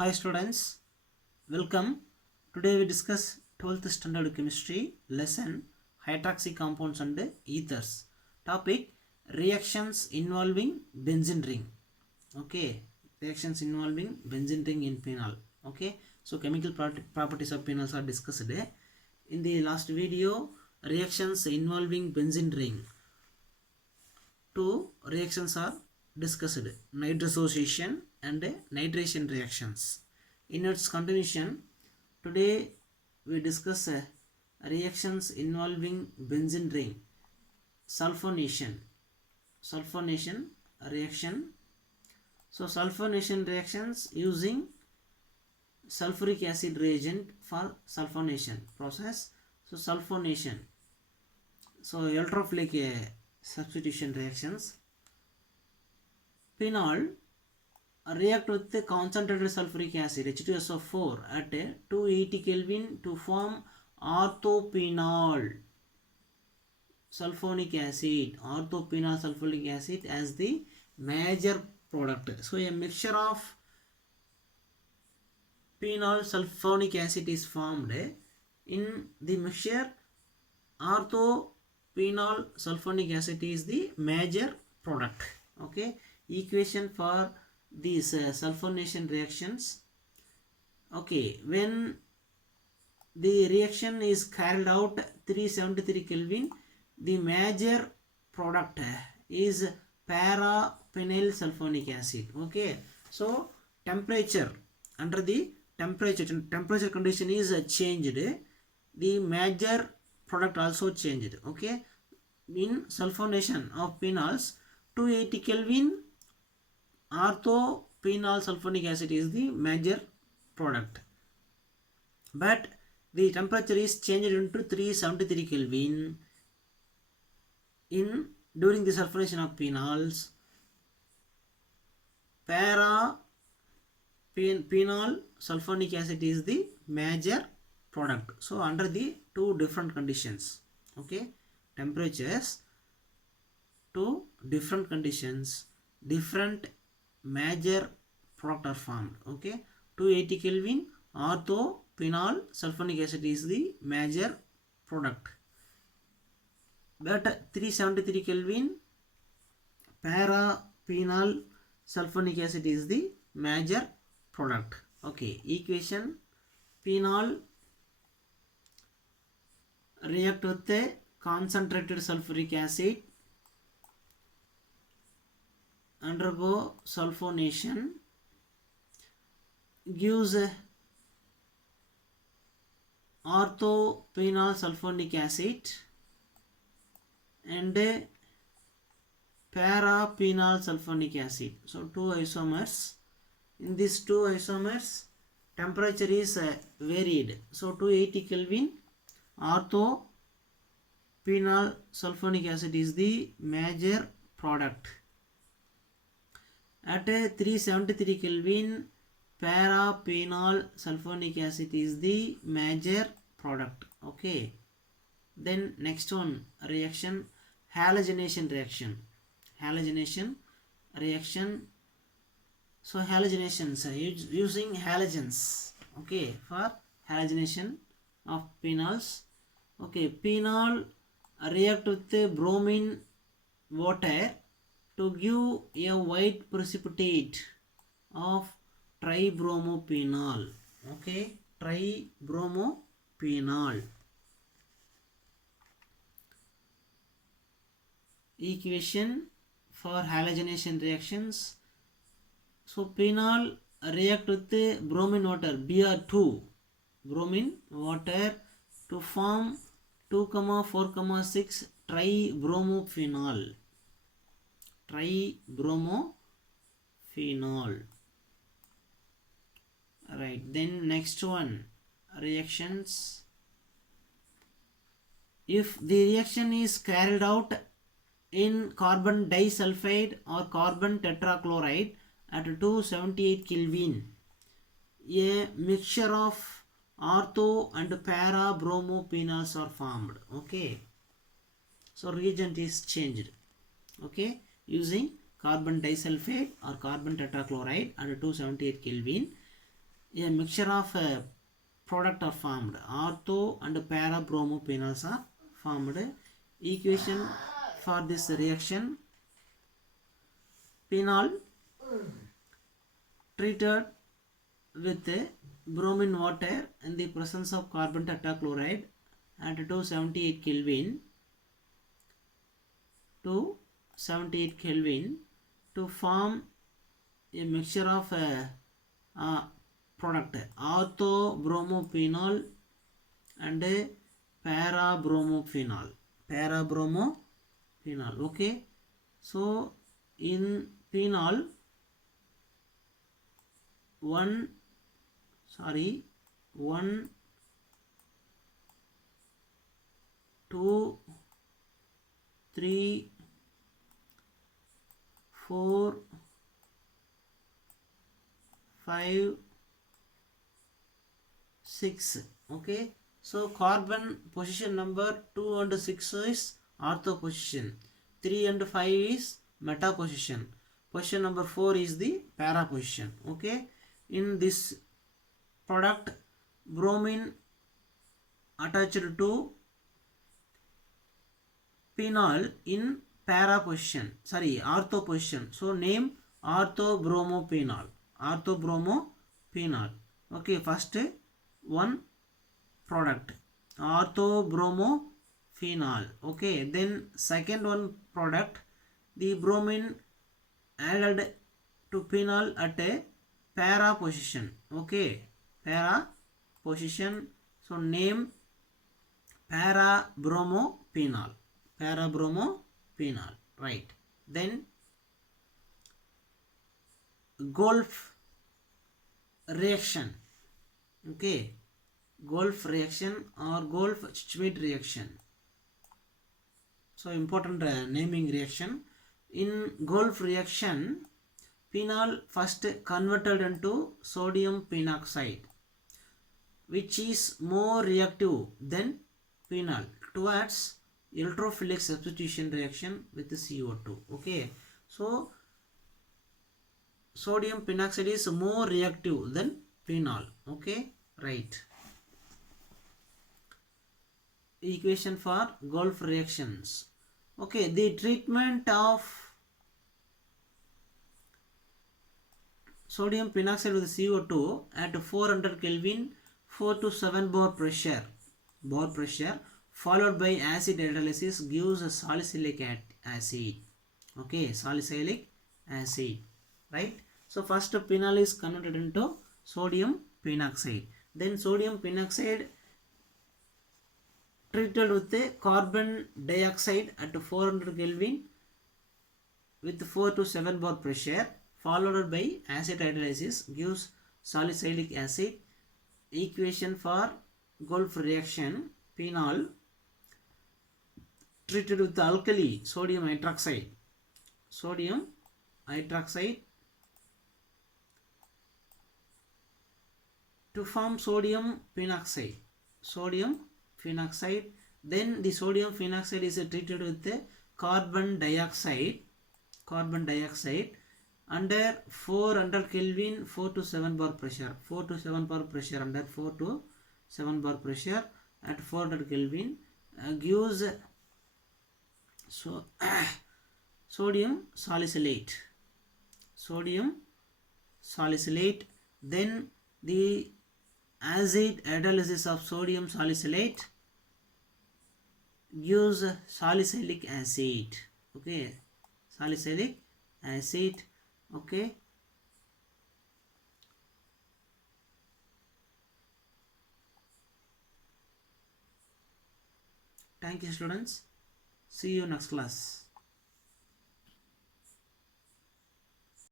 Hi students, welcome. Today we discuss 12th standard chemistry lesson hydroxy compounds and ethers. Topic reactions involving benzene ring. Okay, reactions involving benzene ring in phenol. Okay, so chemical properties of phenols are discussed. In the last video, reactions involving benzene ring. Two reactions are discussed: nitrosation and nitration reactions. In its continuation, today we discuss reactions involving benzene ring, sulfonation reaction. So sulfonation reactions using sulfuric acid reagent for sulfonation process. So sulfonation, so electrophilic substitution reactions. Phenol react with the concentrated sulfuric acid H2SO4 at 280 Kelvin to form orthophenol sulfonic acid, orthophenol sulfonic acid as the major product. So a mixture of phenol sulfonic acid is formed. In the mixture, orthophenol sulfonic acid is the major product. Okay, equation for these sulfonation reactions. Okay, when the reaction is carried out 373 Kelvin, the major product is paraphenyl sulfonic acid. Okay, so temperature, under the temperature condition is changed, the major product also changed. Okay, in sulfonation of phenols, 280 Kelvin orthophenol sulfonic acid is the major product, but the temperature is changed into 373 Kelvin in during the sulfonation of phenols. Paraphenol sulfonic acid is the major product. So under the two different conditions, okay, temperatures, two different conditions, different major product are formed. Okay, 280 Kelvin orthophenol sulfonic acid is the major product, but 373 Kelvin paraphenol sulfonic acid is the major product. Okay, equation: phenol react with a concentrated sulfuric acid, undergo sulfonation, gives orthophenol sulfonic acid and paraphenol sulfonic acid. So two isomers. In these two isomers, temperature is varied. So 280 Kelvin orthophenol sulfonic acid is the major product. At 373 Kelvin, paraphenol sulfonic acid is the major product. Okay. Then next one, reaction, halogenation reaction. Halogenation reaction. So halogenations using halogens. Okay, for halogenation of phenols. Okay, phenol react with bromine water to give a white precipitate of tribromophenol. Okay, tribromophenol. Equation for halogenation reactions. So phenol react with bromine water Br2, bromine water to form 2,4,6 tribromophenol. Right, then next one, reactions. If the reaction is carried out in carbon disulfide or carbon tetrachloride at 278 Kelvin, a mixture of ortho and para bromophenols are formed. Okay, so reagent is changed. Okay, using carbon disulfide or carbon tetrachloride at 278 Kelvin, a mixture of product are formed. Ortho and para bromophenol are formed. Equation for this reaction: phenol treated with bromine water in the presence of carbon tetrachloride at 278 Kelvin to 78 Kelvin to form a mixture of product orthobromophenol and parabromophenol. Okay, so in phenol 1 2 3 4 5 6. Okay, so carbon position number 2 and 6 is ortho position, 3 and 5 is meta position, position number 4 is the para position. Okay, in this product bromine attached to phenol in para position, ortho position, so name orthobromopenol. Okay, first one product orthobromophenol. Okay, then second one product, the bromine added to phenol at a para position. Okay, para position, so name parabromophenol, right. Then Gulf reaction. Okay, Gulf reaction or Gulf-Schmidt reaction. So important naming reaction. In Gulf reaction, phenol first converted into sodium phenoxide, which is more reactive than phenol towards electrophilic substitution reaction with the CO2. Okay, so sodium phenoxide is more reactive than phenol. Okay, right. Equation for Gulf reactions. Okay, the treatment of sodium phenoxide with CO2 at 400 Kelvin 4 to 7 bar pressure followed by acid hydrolysis gives salicylic acid. Okay, salicylic acid, right. So first phenol is converted into sodium phenoxide, then sodium phenoxide treated with the carbon dioxide at 400 Kelvin with 4 to 7 bar pressure followed by acid hydrolysis gives salicylic acid. Equation for Gulf reaction: phenol treated with the alkali sodium hydroxide to form sodium phenoxide. Then the sodium phenoxide is treated with the carbon dioxide under 400 Kelvin 4 to 7 bar pressure under 4 to 7 bar pressure at 400 Kelvin gives sodium salicylate. Then the acid hydrolysis of sodium salicylate gives salicylic acid. Okay, salicylic acid. Okay, thank you students, see you next class.